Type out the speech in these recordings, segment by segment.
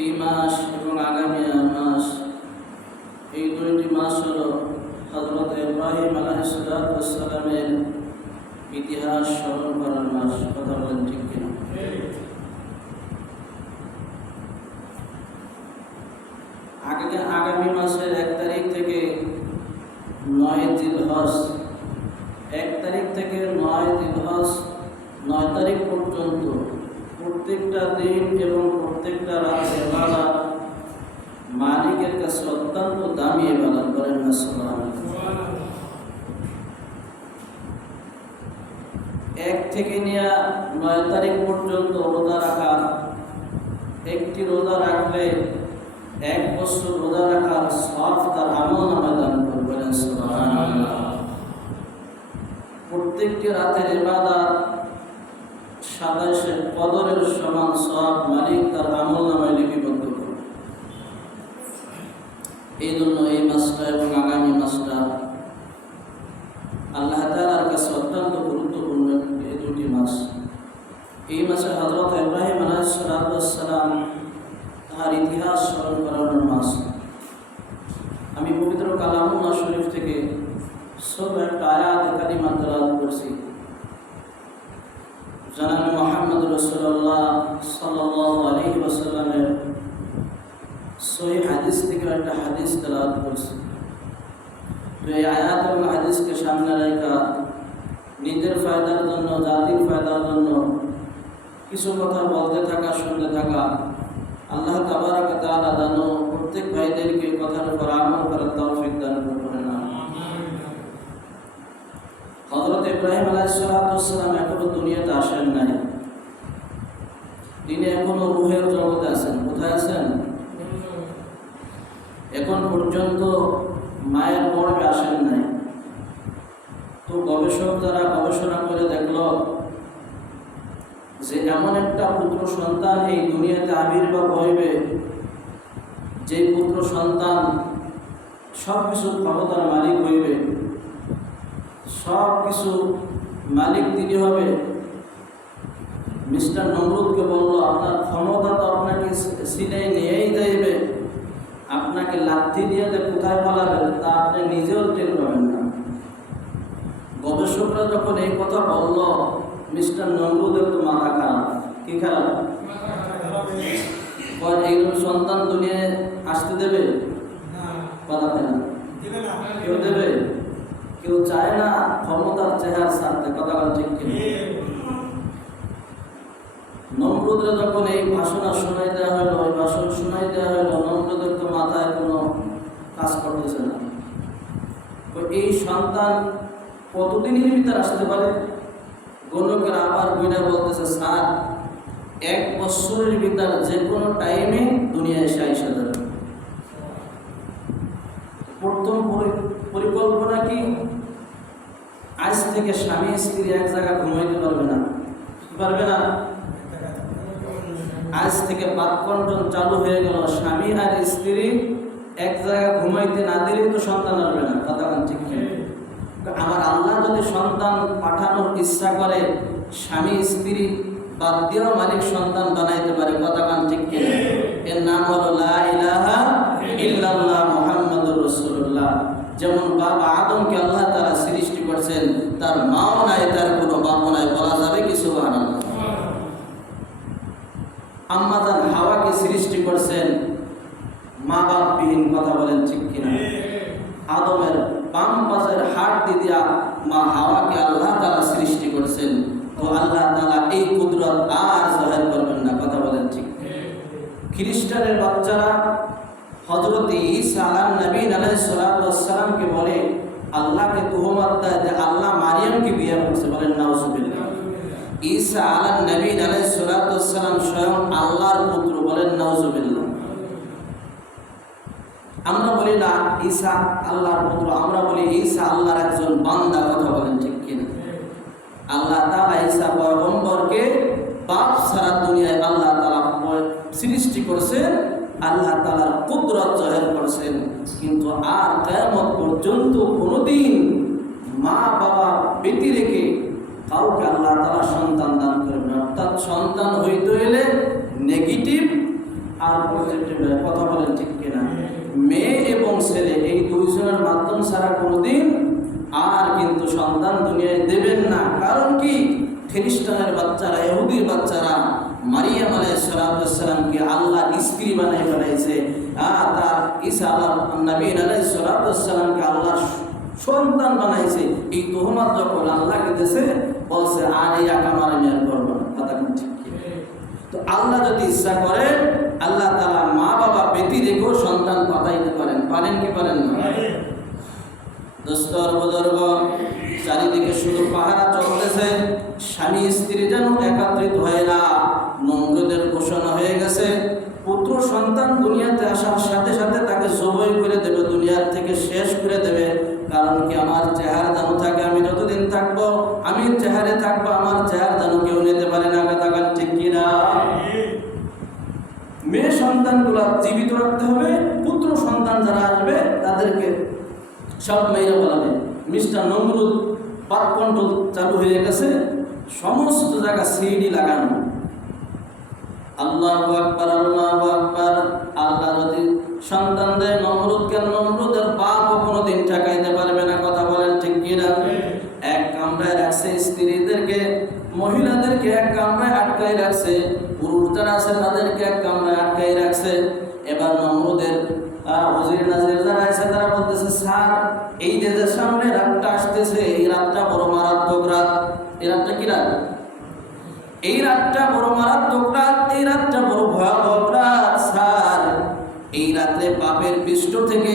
এই মাস এবং আগামী মাস, এই দুইটি মাস হল হযরত ইব্রাহিম আলাইহিস সালামের ইতিহাস স্মরণ করার মাস। কথা বলেন ঠিক কিনা? আগামী মাসের 1 তারিখ থেকে 9 জিলহজ, 1 তারিখ থেকে 9 জিলহজ 9 তারিখ পর্যন্ত প্রত্যেকটা দিন এবং প্রত্যেকটা রাত ইবাদত মালিকের কাছে অত্যন্ত দামি ইবাদত। করেন না সুবহানাল্লাহ। 1 থেকে নিয়ে 9 তারিখ পর্যন্ত রোজা রাখা, একটি রোজা রাখলে 1 বছর রোজা রাখার সওয়াব তার আমলনামায় দান করবেন। সুবহানাল্লাহ। প্রত্যেকটি রাতের ইবাদত 27 কদরের সমান সওয়াব মালিক তার আমলনামায় লিপিবদ্ধ করবে। এই জন্য এই মাসটা এবং আগামী মাসটা আল্লাহ তাআলার কাছে অত্যন্ত গুরুত্বপূর্ণ এই দুটি মাস। এই মাসে হযরত ইব্রাহিম আলাইহিস সালাম তার ইতিহাস স্মরণ করানোর মাস। আমি পবিত্র কালামুল্লাহ শরীফ থেকে ছোট একটা আয়াত কারিমা তেলাওয়াত করছি। জনাবে মুহাম্মদ রাসূলুল্লাহ সাল্লাল্লাহু আলাইহি ওয়াসাল্লামের সহিহ হাদিস থেকে একটা হাদিস তেলাওয়াত করছি। তো এই আয়াত এবং হাদিসকে সামনে রেখে নিজের ফায়দার জন্য, জাতির ফায়দার জন্য কিছু কথা বলতে থাকা, শুনতে থাকা। আল্লাহ তাবারক ওয়া তাআলা যেন প্রত্যেক ভাইদেরকে কথার উপর আমল করার তৌফিক দান করুন। হযরত ইব্রাহিম আলাইহিস সালাম এখনো দুনিয়াতে আসেন নাই। তিনি এখনো রূহের জগতে আছেন। কোথায় আছেন? এখন পর্যন্ত মায়ের গর্ভে আসেন নাই। তো গবেষক যারা গবেষণা করে দেখল যে এমন একটা পুত্র সন্তান এই দুনিয়াতে আবির্ভাব হইবে, যে পুত্র সন্তান সব কিছু ক্ষমতার মালিক হইবে, সব কিছু মালিক তিনি হবে। মিস্টার নমরুদকে বলল, আপনার ক্ষমতা তো আপনাকে সিনাই নিয়েই যাইবে, আপনাকে লাথি দিয়ে যে কোথায় ফেলাবে তা আপনি নিজেও টের পাবেন না। গবেষকরা যখন এই কথা বলল, মিস্টার নমরুদের তো মাথা খারাপ। কি খারাপ? এইরকম সন্তান দুনিয়ায় আসতে দেবে? কথা দেয় না। কেউ দেবে? কেউ চায় না ক্ষমতার চেহারা ছাড়তে। কথা ঠিক কিনা? নমরুদরা যখন এই ভাষণ শোনাই দেওয়া হলো, ওই ভাষণ শোনাই দেওয়া হলো, নমরুদের তো মাথায় কোনো কাজ করতেছে না। তো এই সন্তান কতদিনের ভিতরে আসতে পারে? গণকেরা আবার বইটা বলতেছে, স্যার 1 বছরের ভিতরে যে কোনো টাইমে দুনিয়ায় এসে আইসা যাবে। প্রথম পরিকল্পনা কি? আজ থেকে স্বামী স্ত্রী এক জায়গায় ঘুমাইতে পারবে না। পারবে না? আজ থেকে বাক্যন্টন চালু হয়ে গেল। স্বামী আর স্ত্রী এক জায়গায় ঘুমাইতে না দিলেই তো সন্তান আসবে না। কথা ঠিক কিনা? আমার আল্লাহ যদি সন্তান পাঠানোর ইচ্ছা করে, স্বামী স্ত্রী বাদ দিয়েও মালিক সন্তান বানাইতে পারে। কথা ঠিক কিনা? এর নাম হলো লা ইলাহা ইল্লাল্লাহ মুহাম্মাদুর রাসূলুল্লাহ। যেমন বাবা আদমকে আল্লাহ তাআলা সৃষ্টি করেছেন, তার মাও নাই, তার কোনো বাপও নাই। বলা যাবে কি সুবহানাল্লাহ? আম্মা জান হাওয়াকে সৃষ্টি করেছেন মা বাপবিহীন। কথা বলেন ঠিক কিনা? আদমের বাম পাশের হাড় দিয়া মা হাওয়াকে আল্লাহ তাআলা সৃষ্টি করেছেন। তো আল্লাহ তাআলা এই কুদরত আর জাহির করবেন না। কথা বলেন ঠিক? খ্রিস্টানের বাচ্চারা হযরত ঈসা আলাইহিস সালামকে বলে, আল্লাহকে তুহমত দেয় যে আল্লাহ মারিয়ামকে বিয়ে করছে। বলেন নাউজুবিল্লাহ। ঈসা আলাইহিস সালাম স্বয়ং আল্লাহর পুত্র। বলেন নাউজুবিল্লাহ। আমরা বলি না ঈসা আল্লাহর পুত্র, আমরা বলি ঈসা আল্লাহর একজন বান্দা। কথা বলেন ঠিক কিনা? আল্লাহ তাআলা ঈসা পয়গম্বরকে বাপ ছাড়া দুনিয়ায় আল্লাহ তাআলা সৃষ্টি করেছেন, আল্লাহ তাআলার কুদরত জাহির করেছেন। কিন্তু আর কিয়ামত পর্যন্ত কোনোদিন মা বাবা ব্যতি রেখে কাউকে আল্লাহ তাআলা সন্তান দান করবেন। অর্থাৎ সন্তান হইতে হলে নেগেটিভ আর পজিটিভ কথা বলেন ঠিক কিনা? মেয়ে এবং ছেলে এই দুইজনের মাধ্যম ছাড়া কোনোদিন আর কিন্তু সন্তান দুনিয়ায় দেবেন না। কারণ কি? খ্রিস্টানের বাচ্চারা, ইহুদির বাচ্চারা মারিয়াম আলাইহিস সালামকে আল্লাহ স্ত্রী বানাই ফেলাইছে, তার ঈসা নবী আলাইহিস সালামকে আল্লাহ সন্তান বানাইছে। এই তুহমত যখন আল্লাহকে দিয়েছে, বলছে আর এই আকামার আমি আর করবো না। কথা ঠিক। তো আল্লাহ যদি ইচ্ছা করেন, আল্লাহ তাআলা মা বাবা ব্যতি রেখেও সন্তান পাঠাইতে পারেন। পারেন কি পারেন না? দোস্তর বুজুর্গ, চারিদিকে শুধু পাহারা চলতেছে, স্বামী স্ত্রী যেন একত্রিত হয় না। নমরুদের ঘোষণা হয়ে গেছে, পুত্র সন্তান দুনিয়াতে আসার সাথে সাথে তাকে জবাই করে দেবে, দুনিয়ার থেকে শেষ করে দেবে। কারণ কি? আমার চেহারা যেন থাকে, আমি যতদিন থাকবো আমি চেহারে থাকবো, আমার চেহারা যেন কেউ নিতে পারে না। কথা ঠিক কিনা? মেয়ে সন্তানগুলো জীবিত রাখতে হবে, পুত্র সন্তান যারা আসবে তাদেরকে সব মেয়েরা বলাবে। মিস্টার নমরুদ পাক কন্ট্রোল চালু হয়ে গেছে, সমস্ত জায়গা সিডি লাগানো। আল্লাহু আকবার, আল্লাহু আকবার। আল্লাহ যদি সন্তান দেয় নমরুদকে, নমরুদের বাপ কোনোদিন ঠেকাইতে পারবে না। কথা বলেন ঠিক কিনা? এক কামরায় রাখছে স্ত্রীদেরকে, মহিলাদেরকে এক কামরায় আটকাই রাখছে, পুরুষ যারা আছে তাদেরকে এক কামরায় আটকাই রাখছে। এবার নমরুদের ওজির নাজির যারা আছে তারা বলতেছে, স্যার এই যে সামনে রাতটা আসতেছে, এই রাতটা বড় মারাত্মক রাত। এই রাতটা কি রাত? এই রাতটা বড় মারাত্মক রাত, এই রাতটা বড় ভয়াবহ রাত। স্যার এই রাতে বাপের পৃষ্ঠ থেকে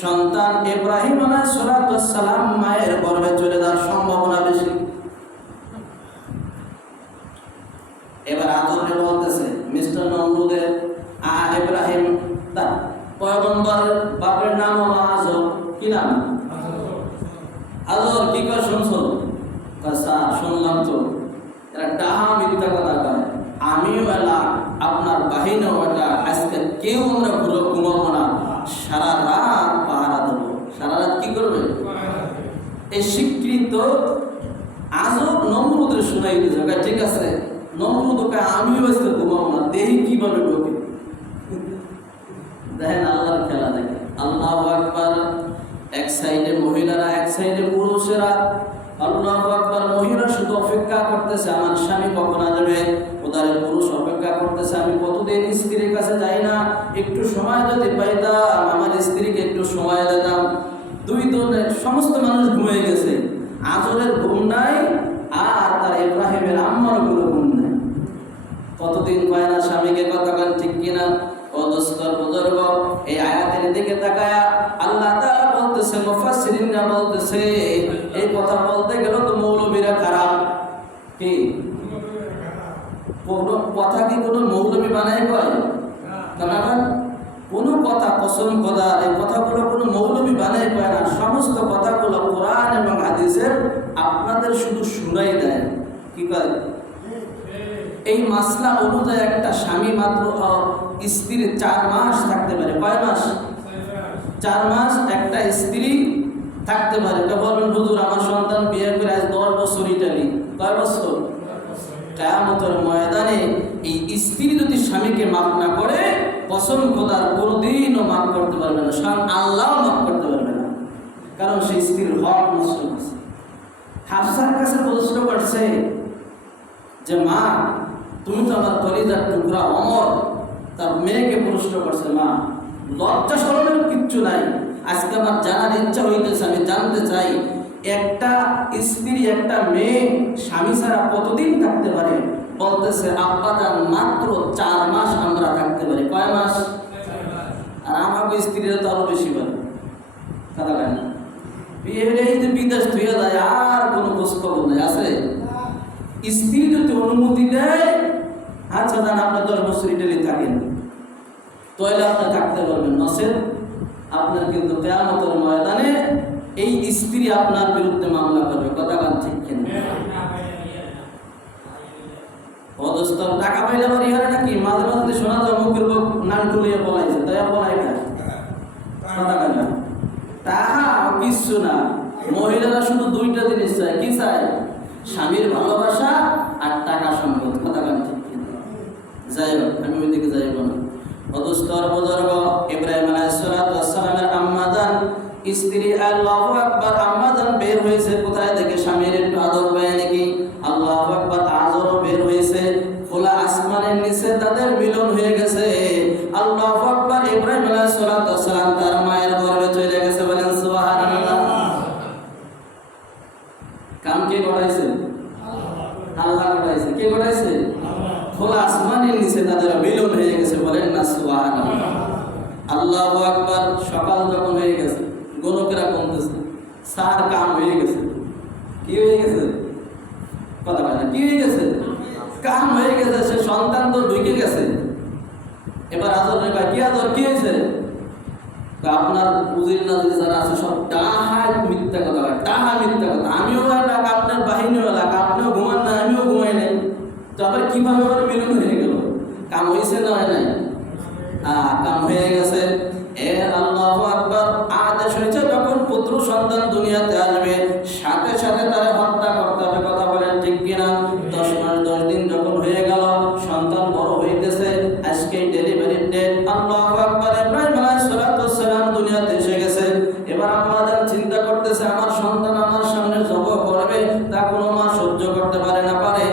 সন্তান ইব্রাহিম আলাইহিস সালাম মায়ের গর্ভে চলে যাওয়ার সম্ভাবনা বেশি। এবার আদরে বলতেছে, মিস্টার নমরুদের ইব্রাহিম তার পয়গম্বর বাপের নাম আজর। কি নাম? আজর। কি করে শুনছো? স্যার শুনলাম তো। এরা ডাহা মিথ্যা কথা কয়। আমিও এলা, আপনার বাহিনীও এটা, আজকে কেউ আমরা পুরো ঘুমাবো না, সারা রাত পাহারা দেবো। সারা রাত কি করবে? এই স্বীকৃত আজব নমরুদের শোনাই দিয়েছে। ঠিক আছে, নমরুদ ওকে আমিও আজকে ঘুমাবো না, দেহি কিভাবে ঢোকে। দেখেন আল্লাহর খেলা, দেখেন। আল্লাহু আকবার। এক সাইডে মহিলারা, এক সাইডে পুরুষেরা। আল্লাহু আকবার। মহিলা শুধু অপেক্ষা করতেছে আমার স্বামী কখন আসবে, ওদের পুরুষ অপেক্ষা করতেছে আমি কতদিন স্ত্রীর কাছে যাই না, একটু সময় যদি পাইতাম আমার স্ত্রীকে একটু সময় দিতাম। দুই দলের সমস্ত মানুষ ঘুমিয়ে গেছে, আজরের ঘুম নাই, আর তার ইব্রাহিমের আম্মার ঘুম নাই। কতদিন পায় না স্বামীকে। কথা বলেন ঠিক কিনা? ও দোস্তর বুজুর্গ, এই আয়াতের দিকে তাকায়া আল্লাহ তাআলা বলতেছে, মুফাসসিরিনরা বলতেছে, এই কথা বলতে গেল তো মৌলবীরা খারাপ। কি কোন কথা কি কোনো মৌলবী বানাই কয়? কারণ কোনো কথা কসম খোদা, এই কথাগুলো কোনো মৌলবী বানাই কয় না। সমস্ত কথাগুলো কোরআন এবং হাদিসের আপনাদের শুধু শুনাই দেয়। কি কয়? এই মাসলা অনুযায়ী একটা স্বামী মাত্র স্ত্রীর 4 মাস থাকতে পারে। কয় মাস? 4 মাস একটা স্ত্রী থাকতে পারে। তা বলবেন হুজুর আমার সন্তান বিয়ে করে আজ 10 বছর ইটালি। কয় বছর? কিয়ামতের ময়দানে এই স্ত্রী যদি স্বামীকে মাফ না করে, কসম খোদার কোনোদিনও মাফ করতে পারবে না, স্বয়ং আল্লাহও মাফ করতে পারবে না। কারণ সেই স্ত্রীর হক নষ্ট করছে। হাফসার কাছে প্রশ্ন করছে যে মা তুমি তো আমার কলিজার টুকরা অমর। তার মেয়েকে প্রশ্ন করছে, মা লজ্জা শরমের কিচ্ছু নাই, আজকে আমার জানার ইচ্ছা হইতেছে, আমি জানতে চাই একটা স্ত্রী একটা মেয়ে স্বামী ছাড়া কতদিন থাকতে পারে? বলতেছে আব্বাজান মাত্র 4 মাস আমরা থাকতে পারি। কয় মাস? আর আমাকে স্ত্রীরা তো আরো বেশি পারে। কথা কেন? বিয়ে এই যে বিদেশ ধুয়ে যায় আর কোনো খোঁজ খবর নেই আছে। স্ত্রী যদি অনুমতি দেয়, আচ্ছা জান আপনি 10 বছর ইটালি থাকেন, তাহলে আপনি থাকতে পারবেন, নসেদ আপনার কিন্তু কিয়ামতের ময়দানে এই স্ত্রী আপনার বিরুদ্ধে মামলা করবে। কথা কান ঠিক কিনা? অদস্ত টাকা পাইলে আবার ইহারে নাকি মাঝে মাঝে শোনা যায় মুখের লোক নাম তুলিয়ে বলাইছে, তাই বলাই না। কথা কেন? তাহা কিছু না। মহিলারা শুধু 2টা জিনিস চায়। কি চায়? স্বামীর ভালোবাসা আর টাকা সম্পদ। কথা কেন ঠিক কিনা? যাই হোক, আমি ওই দিকে যাইব না। স্তর বুজুর্গ ইব্রাহিম আলাইহিস সালামের আম্মাজান স্ত্রী আল্লাহু আকবার আম্মাজান বের হয়েছে কোথায় থেকে স্বামীর একটু আদর পায় নাকি আল্লাহু আকবার আজরও বের হয়েছে খোলা আসমানের নিচে তাদের মিলন হয়ে গেছে আল্লাহু আকবার ইব্রাহিম আলাইহিস সালাম তার মায়ের গর্ভে চলে গেছে বলেন সুবহানাল্লাহ কাম কে করাইছে আল্লাহ করাইছে কে করাইছে খোলা আসমানের নিচে তাদের মিলন হয়ে গেছে বলেন না সুবহানাল্লাহ আল্লাহু আকবার সকাল যখন হয়ে গেছে গোলকেরা কমতেছে সার কাম হয়ে গেছে কি হয়ে গেছে কথা বলে কি হয়ে গেছে কাম হয়ে গেছে সে সন্তান তো ঢুকে গেছে এবার আদর রে ভাই কি আদর কি হয়েছে আপনার উজির নাজির যারা আছে সব টাহা মিথ্যা কথা টাহা মিথ্যা কথা আমিও এলাকা আপনার বাহিনীও এলাকা আপনিও ঘুমান না আমিও ঘুমাই নাই তো আবার কিভাবে আবার মিলন হয়ে গেল কাম হয়েছে না হয় নাই কাম হয়ে গেছে আল্লাহু আকবার আদেশ হয়েছে যখন পুত্র সন্তান দুনিয়াতে আসবে সাথে সাথে তারা হত্যা করতে হবে কথা বলেন ঠিক কিনা 10 মাস 10 দিন যখন হয়ে গেল সন্তান বড় হইতেছে আজকে ডেলিভারি ডেট আল্লাহু আকবার ইব্রাহিম আলাইহিস সালাম দুনিয়াতে এসে গেছে এবার আমাদের চিন্তা করতেছে আমার সন্তান আমার সামনে জবাব করবে তা কোনো মা সহ্য করতে পারে না পারে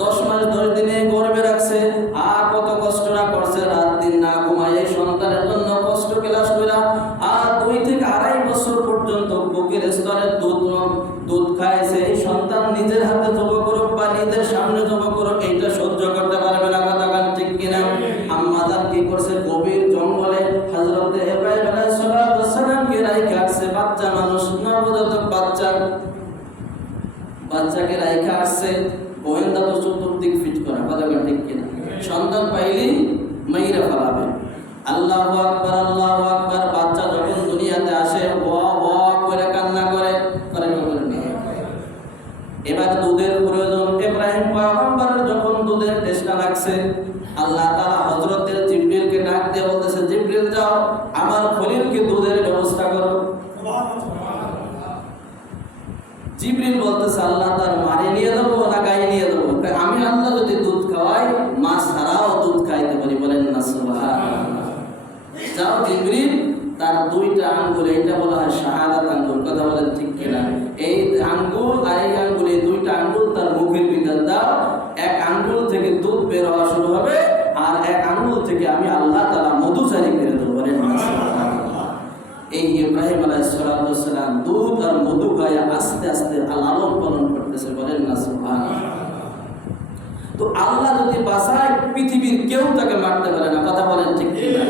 10 মাস 10 দিনে গর্ভে রাখছে আর কত কষ্ট না করছে রাত দিন না ঘুমায় এই সন্তানের জন্য কষ্ট ক্লাস কইরা আর 2 থেকে 2.5 বছর পর্যন্ত বুকের স্তরে দুধ খাইছে এই সন্তান নিজের হাতে জবাব করুক বা নিজের সামনে জবাব করুক এইটা সহ্য করতে পারবে না কথা গান ঠিক কিনা আম্মাজান কি করছে গভীর জঙ্গলে হযরত ইব্রাহিম আলাইহিস সালামকে রাইখা আসছে বাচ্চা মানুষ নবজাতক বাচ্চাকে রাইখা আসছে গোয়েন্দা তো চতুর্দিক ফিট করা কথা ঠিক কিনা সন্তান পাইলেই মাইরা ফেলাবে আল্লাহু আকবার বাচ্চা যখন দুনিয়াতে আসে করে কান্না করে এবার দুধের প্রয়োজন ইব্রাহিম পয়গম্বরের যখন দুধের তেষ্টা লাগছে আল্লাহ তাআলা হযরতের জিবরিলকে ডাক দিয়ে বলতেছে জিবরিল যাও আমার খলিলকে দুধের ব্যবস্থা করো জিবরিল বলতেছে আল্লাহ তার মারে নিয়ে দেবো না গায়ে নিয়ে দেবো আমি আল্লাহ যদি দুধ খাওয়াই মা ছাড়াও দুধ খাইতে পারি বলেন না সুবহানাল্লাহ যাও জিবরিল তার 2টা আঙ্গুল এটা বলা হয় শাহাদাত আঙ্গুল কথা বলেন ঠিক কিনা এই আঙ্গুল আর এই আঙ্গুল এই 2টা আঙ্গুল তার মুখের ভিতর দাও এক আঙ্গুল থেকে দুধ বের হওয়া শুরু হবে আর এক আঙ্গুল থেকে আমি আল্লাহ তাআলা মধু জারি করে দেব বলেন না সুবহানাল্লাহ এই ইব্রাহিম আলাইহিস সালাম দুধ আর মধু গায়ে আস্তে আস্তে লালন পালন করতেছে বলেন না সুবহানাল্লাহ তো আল্লাহ যদি বাঁচায় পৃথিবীর কেউ তাকে মারতে পারে না কথা বলেন ঠিক কিনা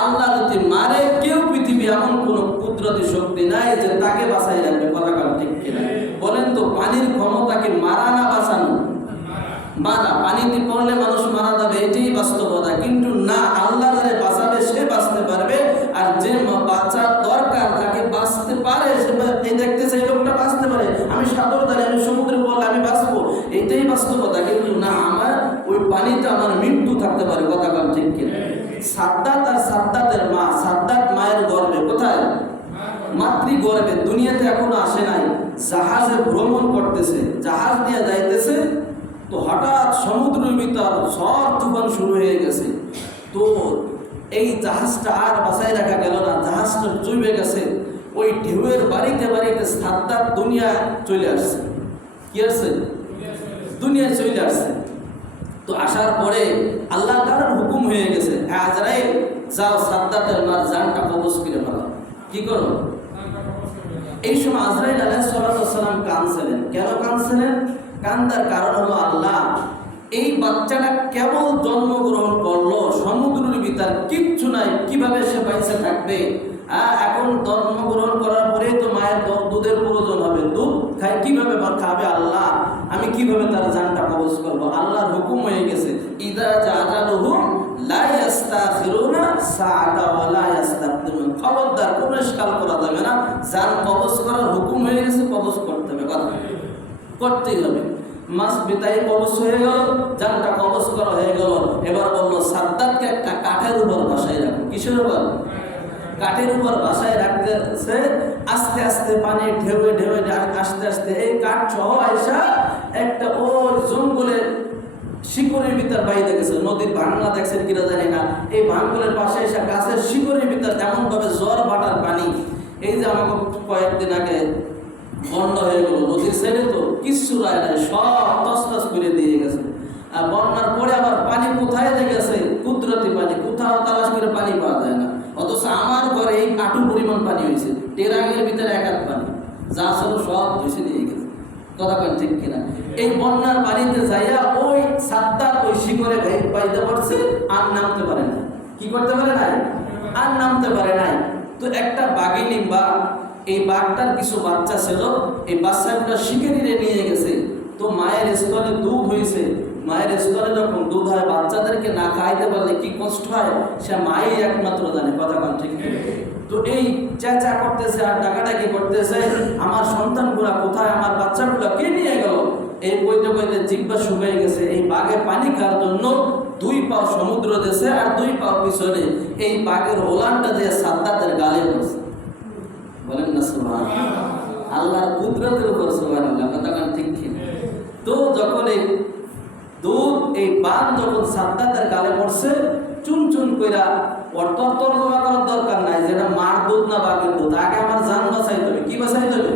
আল্লাহ যদি মারে কেউ পৃথিবী এমন কোন কুদরতি শক্তি নাই যে তাকে বাঁচাই রাখবে কথা ঠিক কিনা বলেন তো পানির ক্ষমতাকে মারা না বাঁচানো মারা পানিতে পড়লে মানুষ মারা যাবে এটাই বাস্তবতা কিন্তু না আল্লাহ যারে বাঁচাবে সে বাঁচতে পারবে আর যে বাঁচার দরকার তাকে বাঁচতে পারে সে এই দেখতেছে এই লোকটা বাঁচতে পারে আমি সাগর দ্বারে আমি সমুদ্রে বললে আমি বাঁচবো এটাই বাস্তবতা কিন্তু না আমার ওই পানিতে আমার মৃত্যু থাকতে পারে কথা ঠিক কিনা সাদ্দাত আর সাদ্দাতের মা সাদ্দাত মায়ের গর্ভে কোথায় মাতৃ গর্ভে দুনিয়াতে এখনো আসে নাই জাহাজে ভ্রমণ করতেছে জাহাজ দিয়ে যাইতেছে তো হঠাৎ সমুদ্রের ভিতর ঝড় তুফান শুরু হয়ে গেছে তো এই জাহাজটা আর বাঁচাই রাখা গেল না জাহাজটা চুইবে গেছে ওই ঢেউয়ের বাড়িতে বাড়িতে সাদ্দাত দুনিয়া চলে আসছে কি আসছে দুনিয়া চলে আসছে তো আসার পরে আল্লাহ তাআলার হুকুম হয়ে গেছে আজরাইল যাও সাদ্দাতের মার জানটা কবজ করে ফেলো কি করো এই সময় আজরাইল আলাইহিস সালাম কাঁদছিলেন কেন কাঁদছিলেন কান্দার কারণ হলো আল্লাহ এই বাচ্চাটা কেবল জন্মগ্রহণ করলো সমুদ্রের ভিতর কিচ্ছু নাই কিভাবে সে বাইসে থাকবে এখন জন্মগ্রহণ করার পরে তো মায়ের দুধের প্রয়োজন হবে দুধ খায় কিভাবে খাবে আল্লাহ আমি কিভাবে তার জানটা কবজ করব আল্লাহর হুকুম হয়ে গেছে ইদা জাআলাহুম লা ইস্তাখিরুনা সাআতা ওয়া লা ইস্তাকদিমুন খবরদার কোন ইশকাল করা যাবে না জান কবজ করার হুকুম হয়ে গেছে কবজ করতে হবে কথা করতেই হবে মাস বিতাই কবজ হয়ে গেল জানটা কবজ করা হয়ে গেল এবার বললো সাদ্দাতকে একটা কাঠের উপর বসায় রাখো কিসের উপর কাঠের উপর বাসায় রাখতেছে আস্তে আস্তে পানি ঢেউয়ে ঢেউয়ে আস্তে আস্তে এই কাঠ সহ আইসা একটা ওই জঙ্গলের শিকড়ের ভিতর বাইরে গেছে। নদীর ভাঙলা দেখছেন কিনা জানি না, এই ভাঙগুলোর পাশে এসে গাছের শিকড়ের ভিতর এমন ভাবে জ্বর বাটার পানি। এই যে আমাকে কয়েকদিন আগে বন্ধ হয়ে গেল নদীর সাইডে, তো কিচ্ছু রায় নাই, সব তছনছ করে দিয়ে গেছে। আর বন্যার পরে আবার পানি কোথায় গেছে, কুদরতি পানি, কোথাও তালাশ করে পানি পাওয়া যায় না। অথচ আমার ঘরে এই কাটু পরিমাণ পানি হয়েছে, টেরাঙের ভিতরে এক হাত পানি, যা ছিল সব ধুষে দিয়ে গেছে। কথা কেন ঠিক কিনা? এই বন্যার পানিতে যাইয়া ওই সাতটা ওই শিকড়ে বাইতে পারছে, আর নামতে পারে না। কি করতে পারে নাই? আর নামতে পারে নাই। তো একটা বাঘিনী বাঘ, এই বাঘটার কিছু বাচ্চা ছিল, এই বাচ্চাগুলো শিকারিরে নিয়ে গেছে। তো মায়ের স্তনে দুধ হয়েছে, মায়ের স্তনে যখন দুধ হয় বাচ্চাদেরকে না খাইতে পারলে কি কষ্ট হয় সে মাই একমাত্র জানে। কথা কান ঠিক। তো এই চেঁচা করতেছে আর ডাকাডাকি করতেছে, আমার সন্তানগুলা কোথায়, আমার বাচ্চাগুলা কে নিয়ে গেল? এই বইতে বইতে জিব্বা শুকিয়ে গেছে। এই বাঘে পানি খাওয়ার জন্য 2 পা সমুদ্র দেশে আর 2 পা পিছনে এই বাঘের ওলানটা দিয়ে সাদ্দাতের গালে পড়ছে। বলেন না সুবহানাল্লাহ। আল্লাহর কুদরতের উপর সুবহানাল্লাহ। কথা কান ঠিক কি? তো যখন এই দুধ, এই বাঘ যখন সাদ্দাতের গালে পড়ছে, চুন চুন কইরা তর্জমা করার দরকার নাই যেটা মার দুধ না বাঘের দুধ, আগে আমার জান বাঁচাইতে হবে। কি বাঁচাইতে হবে?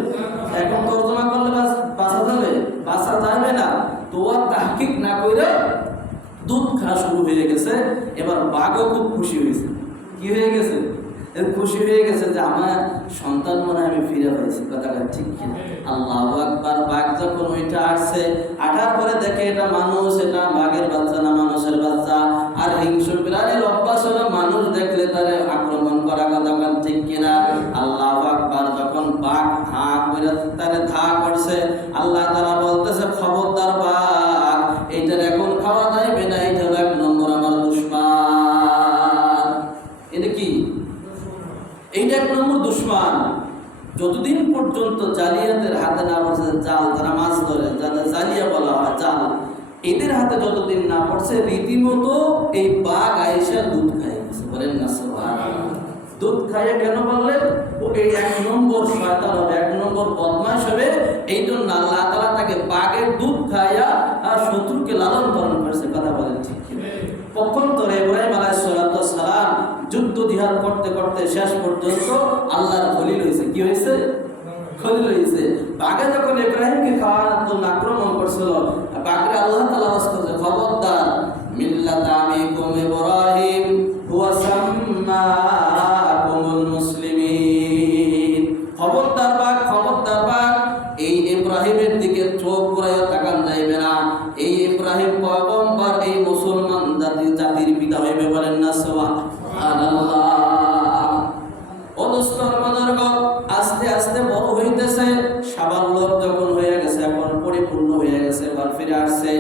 এখন তর্জমা করলে বাঁচা যাবে? বাঁচা যাবে না। তো আর তাহকিক না কইরা দুধ খাওয়া শুরু হয়ে গেছে। এবার বাঘও খুব খুশি হয়েছে। কি হয়ে গেছে? খুশি হয়ে গেছে যে আমার সন্তান মনে হয় আমি ফিরে পাইছি। কথাটা ঠিক কিনা? আল্লাহু আকবার। বাঘ যখন ওইটা আসছে, আটার পরে দেখে এটা মানুষ, এটা বাঘের বাচ্চা না মানুষের বাচ্চা। আর হিংস্র প্রাণীর অভ্যাস হলো মানুষ দেখলে তারে আক্রমণ করা। কথা ঠিক কিনা? আল্লাহু আকবার। যখন বাঘ হা করে তারে ধা করছে, আল্লাহ তাআলা বলতেছে খবরদার বাঘ, এইটার এখন খাওয়া যাবে না, এইটা 1 নম্বর আমার দুশমন। এটা কি? এইটা 1 নম্বর দুশমন। যতদিন পর্যন্ত জালিয়াতের হাতে না পড়ছে, জাল যারা মাছ ধরে, যাদের জালিয়া বলা হয় জাল, এদের হাতে যতদিন না পড়ছে রীতিমতো এই বাঘ আয়েশা দুধ খাই গেছে। বলেন না সুবহানাল্লাহ। দুধ খাইয়ে কেন বললেন? ও এই 1 নম্বর শয়তান হবে, 1 নম্বর বদমাশ হবে। এই জন্য আল্লাহ তাআলা তাকে বাঘের দুধ খাইয়া আর শত্রুকে লালন পালন করছে। কথা বলেন ঠিক কিনা? পক্ষান্তরে ইব্রাহিম আলাইহিস সালাম যুদ্ধ জিহাদ করতে করতে শেষ পর্যন্ত আল্লাহর খলিল হয়েছে। কি হয়েছে? খলিল হয়েছে। বাঘে যখন ইব্রাহিমকে খাওয়ার জন্য আক্রমণ করছিল, বাঘে আল্লাহ তাআলা বলছে খবরদার, মিল্লাতা আবিকুম ইব্রাহিম হুয়া সাম্মাকুমুল মুসলিমিন। খবরদার বাঘ, খবরদার বাঘ, এই ইব্রাহিমের দিকে চোখ ঘুরাইয়া তাকান যাইবে না। এই ইব্রাহিম পয়গম্বর, এই মুসলমান জাতির পিতা হইবে। বলেন না সুবহানাল্লাহ। ও দোস্তর বুজুর্গ, আস্তে আস্তে বড় হইতেছে, সাবালক যখন হয়ে গেছে, এখন পরিপূর্ণ হয়ে গেছে, ঘর ফিরে আসছে।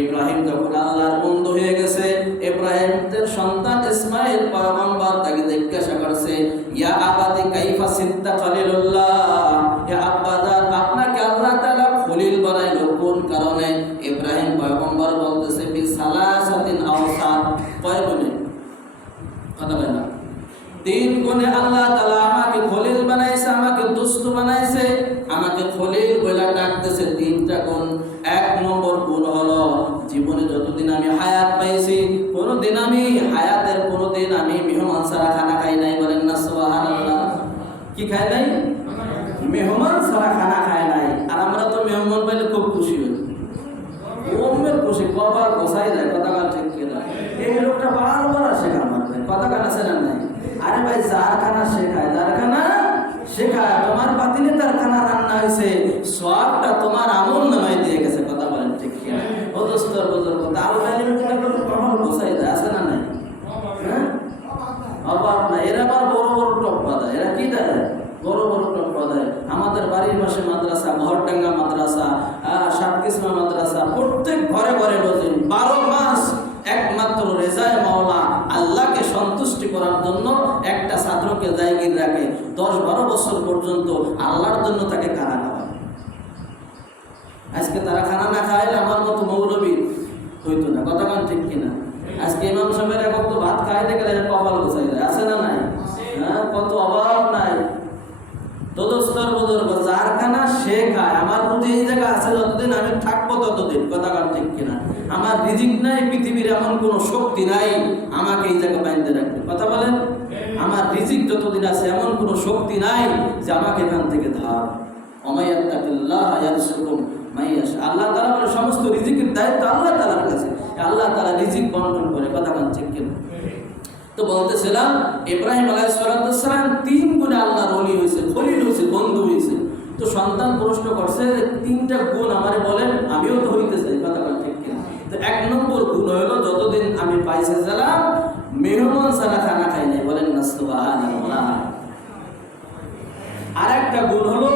ইব্রাহিম যখন আল্লাহর বন্ধু হয়ে গেছে, ইব্রাহিমের সন্তান ইসমাঈল পয়গম্বর তাকে জিজ্ঞাসা করছে, ইয়া আবাদি কাইফা সিত্তা খলিলুল্লাহ, ইয়া আব্বাজান, আপনাকে আল্লাহ তাআলা খলিল বানাইলো কোন কারণে? ইব্রাহিম পয়গম্বর বলতেছে বি সালাসাতিন আওসাত। কয় গুণে? কথা বলেন না। 3 গুণে আল্লাহ তাআলা আমাকে খলিল বানাইছে, আমাকে দোস্ত বানাইছে, আমাকে খলিল বলে ডাকতেছে। 3টা গুণ। 1 নম্বর গুণ হলো জীবনে যতদিন আমি হায়াত পাইছি, কোনোদিন আমি হায়াতের কোনোদিন আমি মেহমান ছাড়া খানা খাই নাই। বলেন না সুবহানাল্লাহ। কি খাই নাই? মেহমান ছাড়া খানা খাই নাই। আর আমরা তো মেহমান পাইলে খুব খুশি হই, ওমের খুশি, কপাল গোসাই যায়। কথা কান ঠিক কিনা? এই লোকটা বারবার আসে আমার, কথা কান আছে না নাই? আরে ভাই, যার খানা শেখায়, যার খানা শেখায়, তোমার পাতিলে তার খানা রান্না হয়েছে, সবটা তোমার আমল নামায় দিয়ে গেছে। কথা বলেন ঠিক কিনা? ও দোস্তর বুজুর্গ, তার বাইরে কপাল গোসাই যায়, আছে না নাই? হ্যাঁ, অভাব না। এরা আবার বড় বড় টপ্পা দেয়। এরা কি দেয়? বড় বড় টপ্পা দেয়। আমাদের বাড়ির পাশে মাদ্রাসা, ঘরডাঙ্গা মাদ্রাসা, সাতকিসমা মাদ্রাসা, প্রত্যেক ঘরে ঘরে রোজে 12 মাস একমাত্র রেজায়ে মাওলা, আল্লাহকে সন্তুষ্টি করার জন্য একটা ছাত্রকে জায়গির রাখে। 10-12 বছর পর্যন্ত আল্লাহর জন্য তাকে খানা খাওয়ায়। আজকে তারা খানা না খাওয়াইলে আমার মতো মৌলবী হইতো না। কথা কান ঠিক কিনা? আজকে ইমাম সাহেবের এক তো ভাত খাইতে গেলে কপাল গোছাই যায়, আছে না নাই? হ্যাঁ, কত অভাব নাই। তো দোস্তর বুজুর্গ, যার খানা সে খায়। আমার প্রতি এই জায়গা আছে, যতদিন আমি থাকবো ততদিন। কথা কান ঠিক কিনা? আমার রিজিক নাই, পৃথিবীর এমন কোনো শক্তি নাই আমাকে এই জায়গায় বাইন্ধে রাখবে। কথা বলেন, আমার রিজিক যতদিন আছে এমন কোনো শক্তি নাই যে আমাকে এখান থেকে ধার। আল্লাহ তাআলা বলে সমস্ত রিজিকের দায়িত্ব আল্লাহ তাআলার কাছে। আল্লাহ তাআলা রিজিক বন্টন করে। কথা কান ঠিক কিনা? তো বলতেছিলাম ইব্রাহিম আলাইহিস সালাম 3 গুণে আল্লাহর ওলি হয়েছে, খলিল হয়েছে, বন্ধু হয়েছে। তো সন্তান প্রশ্ন করছে যে 3টা গুণ আমারে বলেন, আমিও তো হইতে চাই। কথা কান ঠিক কিনা? তো 1 নম্বর গুণ হলো যতদিন আমি পাইছে ছিলাম মেহমান ছাড়া খানা খাই নাই। বলেন না সুবহানাল্লাহ। আরেকটা গুণ হলো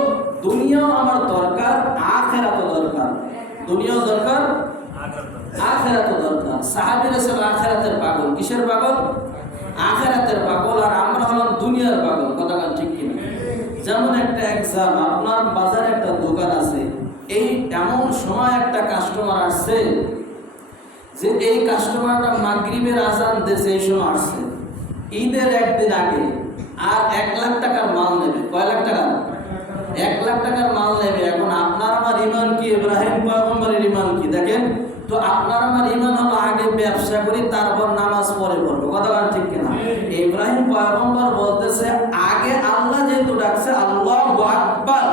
দুনিয়াও আমার দরকার, আখিরাতও দরকার। দুনিয়াও দরকার, আখিরাতও দরকার। সাহাবীরা ছিল আখিরাতের পাগল। কিসের পাগল? আখিরাতের পাগল। আর আমরা হলাম দুনিয়ার পাগল। কথা কান ঠিক কিনা? যেমন একটা এক্সাম, আপনার বাজারে একটা দোকান আছে, এই এমন সময় একটা কাস্টমার আসছে যে এই কাস্টমারটা মাগরিবের আজান দিয়েছে, এই সময় আসছে ঈদের একদিন আগে, আর 1 লাখ টাকার মাল নেবে। কয় লাখ টাকা? 1 লাখ টাকার মাল নেবে। এখন আপনার আমার ইমান কি? ইব্রাহিম পয়গম্বরের ইমান কি? দেখেন তো, আপনার আমার ইমান হলো আগে ব্যবসা করি, তারপর নামাজ পরে পড়বো। কথা বলেন ঠিক কিনা? ইব্রাহিম পয়গম্বর বলতেছে আগে আল্লাহ যেহেতু ডাকছে আল্লাহু আকবার,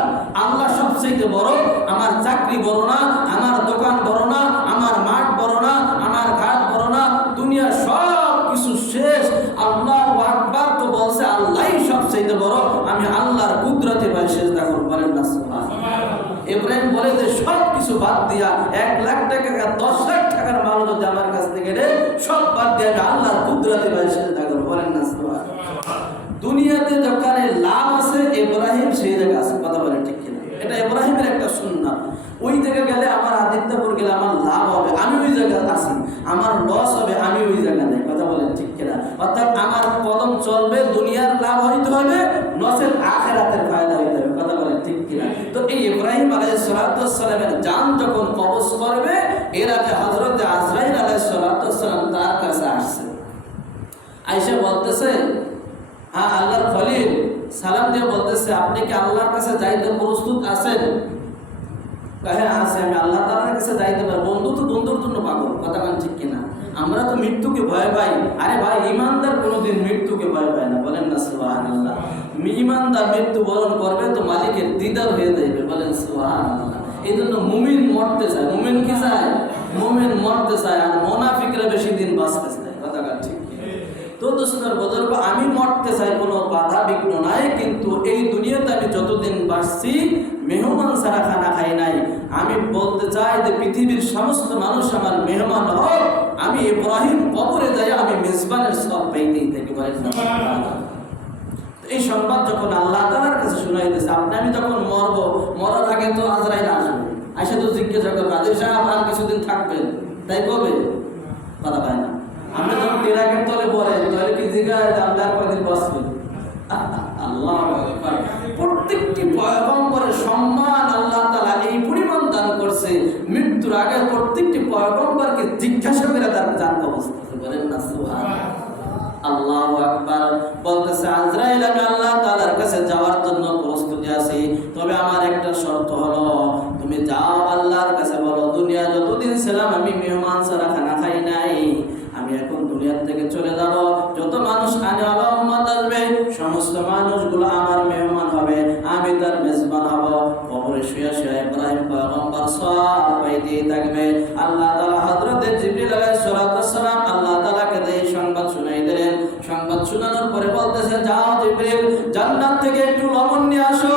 আল্লাহ সবচেয়ে বড়। আমার চাকরি বড় না, আমার দোকান বড় না, আমার মাঠ বড় না, আমার ঘাট বড় না, দুনিয়ার সব কিছু শেষ। আল্লাহু আকবার তো বলছে আল্লাহই সবচেয়ে বড়। আমি আল্লাহর কুদরতে ভাই সেজদা করব। বলেন না সুবহানাল্লাহ। ইব্রাহিম বলে যে সব কিছু বাদ দিয়া 1 লাখ টাকা 10 লাখ টাকার মাল যদি আমার কাছ থেকে নেয়, সব বাদ দিয়ে আমি আল্লাহর কুদরতে ভাই সেজদা করব। বলেন না সুবহানাল্লাহ। দুনিয়াতে যেখানে লাভ আছে ইব্রাহিম সেই জায়গায় আছে। কথা বলেন ঠিক কিনা? এটা ইব্রাহিমের একটা সুন্নাত। ওই জায়গায় গেলে আমার আদিত্যপুর গেলে আমার লাভ হবে, আমি ওই জায়গায় আছি। আমার লস হবে, আমি ওই জায়গায় নেই। কথা বলেন ঠিক কিনা? অর্থাৎ আমার কদম চলবে, দুনিয়ার লাভ হইতে হবে, নসের আখিরাতের ফায়দা হইতে হবে। কথা বলেন ঠিক কিনা? তো এই ইব্রাহিম আলাইহিস সালামের জান যখন কবজ করবে, এর আগে হযরত আজরাইল আলাইহিস সালাম তার কাছে আসছে। আয়েশা বলতেছে, হ্যাঁ আল্লাহর খলিল সালাম দিয়ে বলতেছে আপনি কি আল্লাহর কাছে যাইতে প্রস্তুত আছেন? হ্যাঁ আছে, আমি আল্লাহ তাআলার কাছে যাইতে পারি। বন্ধু তো বন্ধুর জন্য পাগল। কথা কান ঠিক কিনা? আমরা তো মৃত্যুকে ভয় পাই। আরে ভাই, ইমানদার কোনোদিন মৃত্যুকে ভয় পায় না। বলেন না সুবহানাল্লাহ। ইমানদার মৃত্যু বরণ করবে তো মালিকের দিদার হয়ে যাবে। বলেন সুবহানাল্লাহ। এই জন্য মুমিন মরতে চায়। মুমিন কি চায়? মুমিন মরতে চায়। আর মুনাফিকরা বেশি দিন বাঁচতে চায়। কথা কান ঠিক কিনা? তো দোস্তর বুজুর্গ, আমি মরতে চাই, কোনো বাধা বিঘ্ন নাই, কিন্তু এই দুনিয়াতে আমি যতদিন বাঁচছি মেহমান ছাড়া খানা খাই নাই। আমি বলতে চাই যে পৃথিবীর সমস্ত মানুষ আমার মেহমান হোক, আমি ইব্রাহিম কবরে যাই আমি মেজবানের সব পাইতেই থাকি। বলেন না। এই সংবাদ যখন আল্লাহ তাআলার কাছে শোনাইতেছে, আমি যখন মরবো, মরার আগে তো আজরাইল আসবে, আইসা তো জিজ্ঞাসা করবে কাদের সাহেব আর কিছুদিন থাকবেন, তাই কবে? কথা পায় না। আমরা যখন টেরাকের তলে পড়ে তাহলে কি জিজ্ঞাসা আল্লাহর কয়দিন বসবেন? আল্লাহু আকবার। প্রত্যেকটি পয়গম্বরের সম্মান আল্লাহ তাআলা এই পরিমাণ দান করছে, মৃত্যুর আগে প্রত্যেকটি পয়গম্বরকে জিজ্ঞাসা করে তার জান কবজ করতে। বলেন না সুবহানাল্লাহ। আল্লাহু আকবার। বলতেছে আজরাইল আমি আল্লাহ তাআলার কাছে যাওয়ার জন্য প্রস্তুতি আছি, তবে আমার একটা শর্ত হলো তুমি যাও আল্লাহর কাছে বলো দুনিয়া যতদিন ছিলাম আমি মেহমান ছাড়া খানা খাই নাই, আমি এখন দুনিয়ার থেকে চলে যাব, যত মানুষ আনেওয়ালা উম্মত আসবে সমস্ত মানুষগুলো আমার মেহমান হবে, আমি তার মেজবান হব। কবরে শুয়ে শুয়ে ইব্রাহিম পয়গম্বর সব পাইতেই থাকবে। আল্লাহ তাআলা হযরত জিবরিল আলাইহিস সালাম আল্লাহ তাআলাকে এই সংবাদ শুনাই দিলেন। সংবাদ শোনানোর পরে বলতেছে যাও জিবরিল, জান্নাত থেকে একটু লবণ নিয়ে আসো।